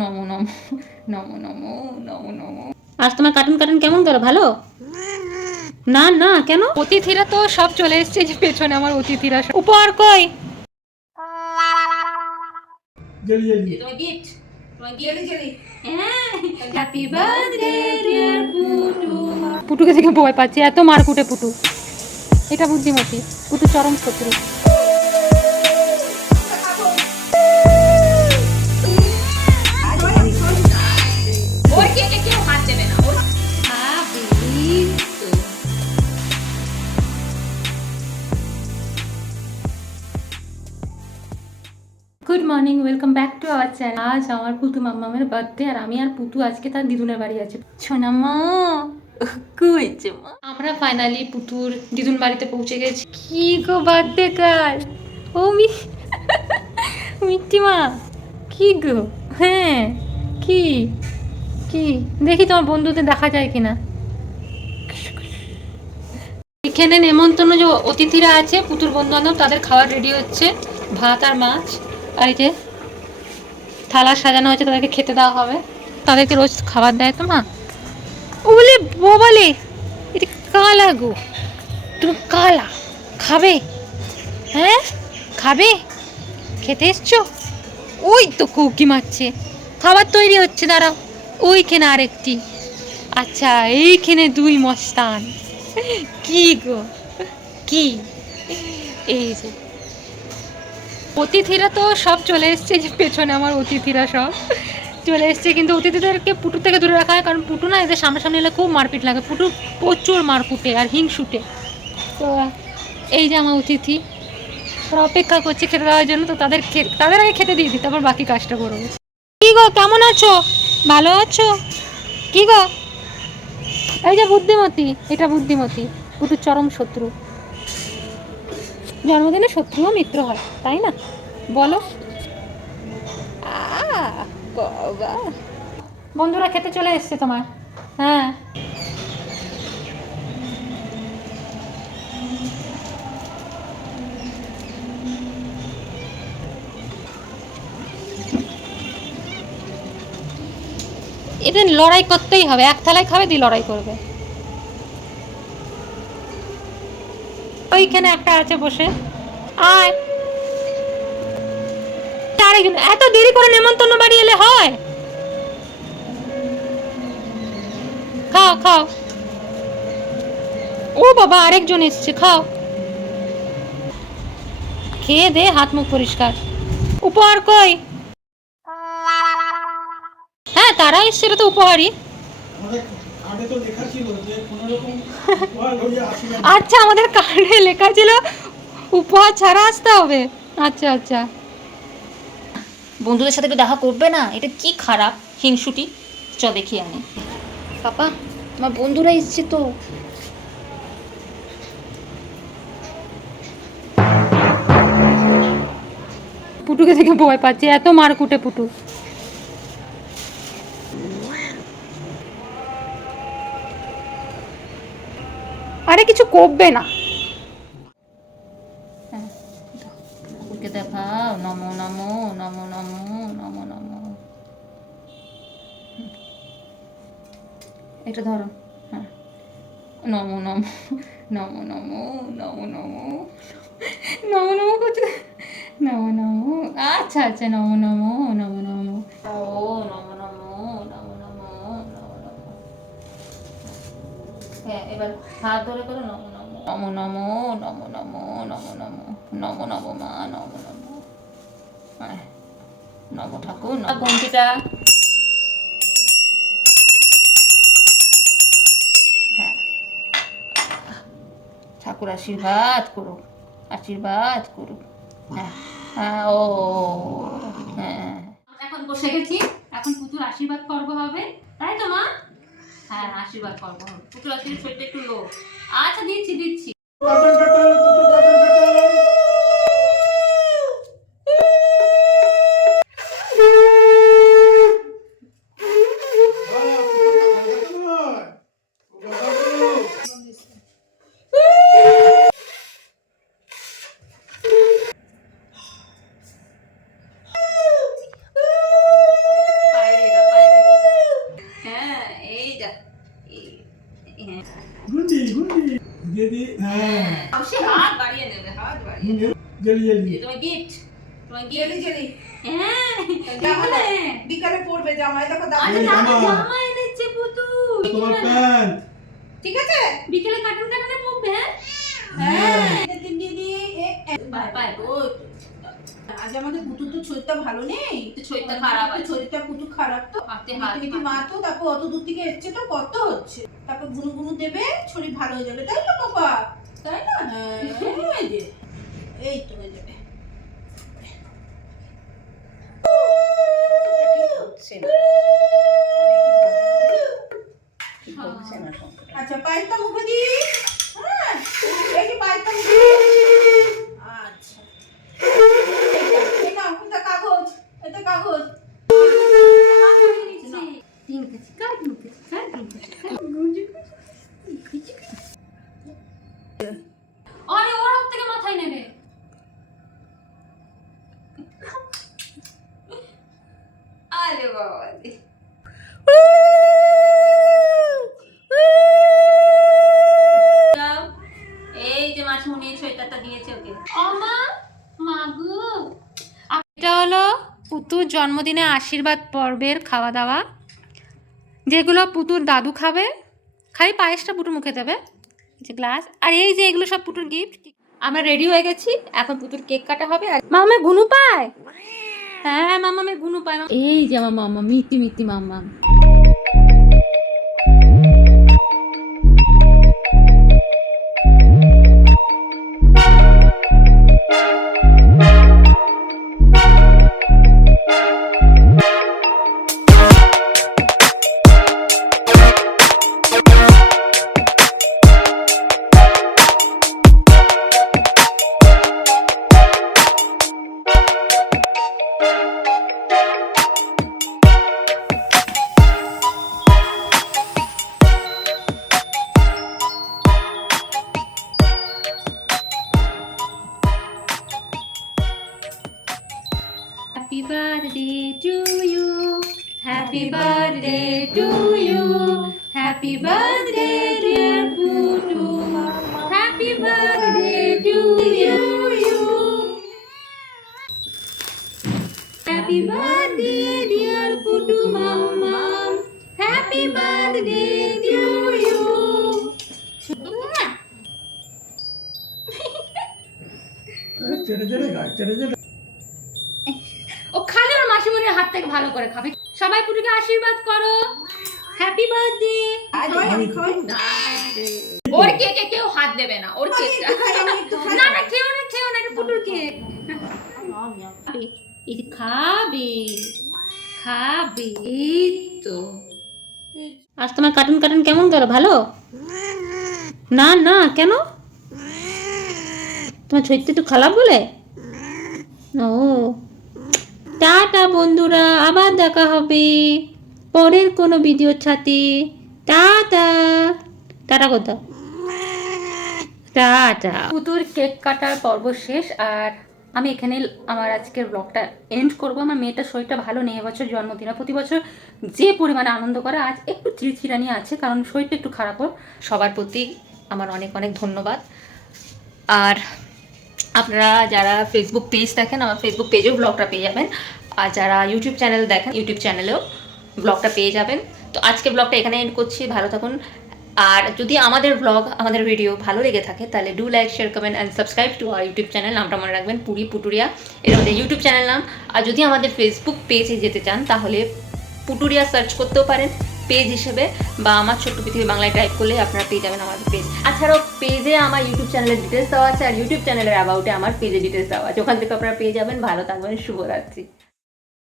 নমো নমো নমো নমো নমো নমো। আজ তোমার cartoon cartoon কেমন গেল? ভালো? না না কেন? অতিথিরা তো সব চলে এসছে যে পেছনে আমার অতিথিরা উপহার কই? পুটুকে থেকে ভয় পাচ্ছি এত মারকুটে পুটু। এটা বুদ্ধিমতী পুটু চরম শত্রু। Morning welcome back to our channel আজ আমার পুতু মাম্মামের বার্থডে আর আমি আর পুতু আজকে তার দিদুনের বাড়ি আছে। সোনামা কুইছে মা? আমরা ফাইনালি পুতুর দিদুন বাড়িতে পৌঁছে গেছি। কি গো বার্থডে কার ও মি মিষ্টি মা, কি গো? হ্যাঁ কি কি? দেখি তোমার বন্ধুদের দেখা যায় কিনা। এখানে নেমন্তন্ন যে অতিথিরা আছে, পুতুর বন্ধু বান্ধব তাদের খাবার রেডি হচ্ছে। ভাত আর মাছ। এই যে থালা সাজানো হয়েছে, তাদেরকে খেতে দেওয়া হবে। তাদেরকে রোজ খাবার দেয় তো মা? ও বলে বো বলে, এটা কালা গো। তুমি কালা। খাবে? হ্যাঁ? খাবে? খেতে এসছো? ওই তো কৌকি মারছে। খাবার তৈরি হচ্ছে, দাঁড়াও। ওইখানে আরেকটি। আচ্ছা এইখানে দুই মস্তান। কি গো? কি? এই যে। অতিথিরা তো সব চলে এসছে, যে পেছনে আমার অতিথিরা সব চলে এসছে। কিন্তু অতিথিদেরকে পুটু থেকে দূরে রাখা হয়, কারণ পুটু না এদের সামনাসামনি এলে খুব মারপিট লাগে। পুটু প্রচুর মারপুটে আর হিংসুটে। তো, এই যে আমার অতিথি তারা অপেক্ষা করছে খেতে দেওয়ার জন্য, তো তাদের তাদের আগে খেতে দিয়ে দিই, তারপর বাকি কাজটা করব। কি গো, কেমন আছো? ভালো আছো? কি গো? এই যে বুদ্ধিমতী, এটা বুদ্ধিমতী, পুটুর চরম শত্রু। জন্মদিনে শত্রুও মিত্র হয়, তাই না? বলো। বন্ধুরা, খেতে চলে এসছে তোমার। হ্যাঁ। এদের লড়াই করতেই হবে। এক থালায় খাবে, দিয়ে লড়াই করবে। ওইখানে একটা আছে বসে। আয় আরেকজন এত দেরি করে নেমন্তন্ন বাড়ি এলে হয়? খাও খাও। ও বাবা, আরেকজন এসছে, খাও। খেয়ে দে, হাত মুখ পরিষ্কার। উপহার কই? হ্যাঁ তারা এসছে তো উপহারই। আমাদের কার্ডে তো লেখা ছিল যে কোনো রকম উপহার লইয়া আসিবেন আচ্ছা আমাদের কার্ডে লেখা ছিল উপহার ছাড়া আসতে হবে। আচ্ছা আচ্ছা। বন্ধুদের সাথে একটু দেখা করবে না? এটা কি খারাপ? হিংসুটি? চ দেখি আমি। পাপা আমার বন্ধুরা এসছে তো। পুটুকে থেকে ভয় পাচ্ছে এত মারকুটে পুটু। আরে কিছু করবে না ঠাকুরকে দেখাও নমো নমো নমো নমো নমো নমো এটা ধরো হ্যাঁ নমো নমো নমো নমো নমো নমো নমো নমো করছে নমো নমো আচ্ছা আচ্ছা নমো নমো নমো নমো ও নমো নমো নমো নমো নমো নমো হ্যাঁ এবার হাত ধরে করো নমো নমো। নমো নমো নমো নমো নমো নমো নমো নমো মা নমো নমো। ঠাকুর হ্যাঁ। ঠাকুর আশীর্বাদ করুক আশীর্বাদ করুক। হ্যাঁ হ্যাঁ ও হ্যাঁ। এখন বসে গেছি এখন পুতুর আশীর্বাদ পর্ব হবে। তাই তো মা? হ্যাঁ আশীর্বাদ করব। পুতুল আশীর্বাদ শরীরটা একটু লো আচ্ছা দিচ্ছি দিচ্ছি। যদি হ্যাঁ। হাত বাড়িয়ে জামা এনেছে পুতু ঠিক আছে? বিকেলে কার্টুন কার্টুনে হ্যাঁ? হ্যাঁ। আজ আমাদের পুতুর তো শরীরটা ভালো নেই? তো শরীরটা খারাপ আছে। শরীরটা পুতুর খারাপ তো? হাতে হাতে মা তো তারপর অত দূর থেকে এসছে তো? কত হচ্ছে? তারপর গুনু গুনু দেবে শরীর ভালো হয়ে যাবে। তাই তো পাপা তাই না হ্যাঁ এই যে এই তো হয়ে যাবে হচ্ছে না ঠিক হচ্ছে না শঙ্করটা। আচ্ছা পায়েরটা মুখে দি হ্যাঁ এই যে পায়েরটা মুখে দি। আচ্ছা এইটা, এই নাও, এটা কাগজ এটা কাগজ তিন কেজি কাট মুখে কাট আরে ওর হাত থেকে মাথায় নেবে আরে বাবা রে। যাও। এই যে মাছমুনি সোয়েটারটা দিয়েছে ওকে আমা মাগু এটা হলো পুতুর জন্মদিনে আশীর্বাদ পর্বের খাওয়া দাওয়া যেগুলো পুতুর দাদু খাবে, খালি পায়েসটা পুটুর মুখে দেবে যে গ্লাস, আর এই যে এগুলো সব পুটুর গিফট আমরা রেডি হয়ে গেছি, এখন পুতুর কেক কাটা হবে, আর মামা গুনু পায়? হ্যাঁ মামা, আমি গুনু পায় এই যে মামা মিতি মিতি মামা Happy birthday to you. Happy birthday to you. Happy birthday, dear Pudu. Happy birthday to you. you. Happy birthday, dear Pudu, Mama. Happy birthday to you. ചെറിയ ചെറിയ ചെറിയ ভালো করে খাবে। সবাই পুটুকে আশীর্বাদ করো। হ্যাপি বার্থডে ওর কেকে কেউ হাত দেবে না ওর খাই না না খেও না খেও না এটা পুটুর কেক খাবে খাবে তো। আজ তোমার কার্টুন কার্টুন কেমন গেল? ভালো? না না কেন? তোমার শরীরটা একটু খারাপ বলে? ও। টাটা বন্ধুরা, আবার দেখা হবে। পরের কোনো ভিডিওর সাথে। টাটা। টাটা কোথাও? টাটা। পুতুর কেক কাটার পর্ব শেষ, আর আমি এখানে আমার আজকের ব্লগটা এন্ড করব। আমার মেয়েটার শরীরটা ভালো নেই এবছর, জন্মদিনে। প্রতি বছর যে পরিমাণে আনন্দ করে, আজ একটু চিড়চিড়ানি আছে, কারণ শরীরটা একটু খারাপ সবার প্রতি আমার অনেক অনেক ধন্যবাদ। আর আপনারা যারা ফেসবুক পেজ দেখেন, আমার ফেসবুক পেজেও ব্লগটা পেয়ে যাবেন। আর যারা ইউটিউব চ্যানেল দেখেন ইউটিউব চ্যানেলেও ব্লগটা পেয়ে যাবেন। তো আজকে ব্লগটা এখানে এন্ড করছি, ভালো থাকুন। আর যদি আমাদের ব্লগ আমাদের ভিডিও ভালো লেগে থাকে, তাহলে do like share comment and subscribe to our YouTube channel নামটা মনে রাখবেন, পুরি পুটুরিয়া। এটা আমাদের ইউটিউব চ্যানেল নাম। আর যদি আমাদের ফেসবুক পেজে যেতে চান, তাহলে পুটুরিয়া সার্চ করতেও পারেন। পেজ হিসেবে বা আমার ছোট্ট পৃথিবী বাংলায় টাইপ করলে আপনারা পেয়ে যাবেন আমাদের পেজ তাছাড়াও পেজে আমার ইউটিউব চ্যানেলের ডিটেলস দেওয়া আছে আর ইউটিউব চ্যানেলের অ্যাবাউটে আমার পেজে ডিটেলস দেওয়া আছে। ওখান থেকে আপনারা পেয়ে যাবেন। ভালো থাকবেন। শুভরাত্রি।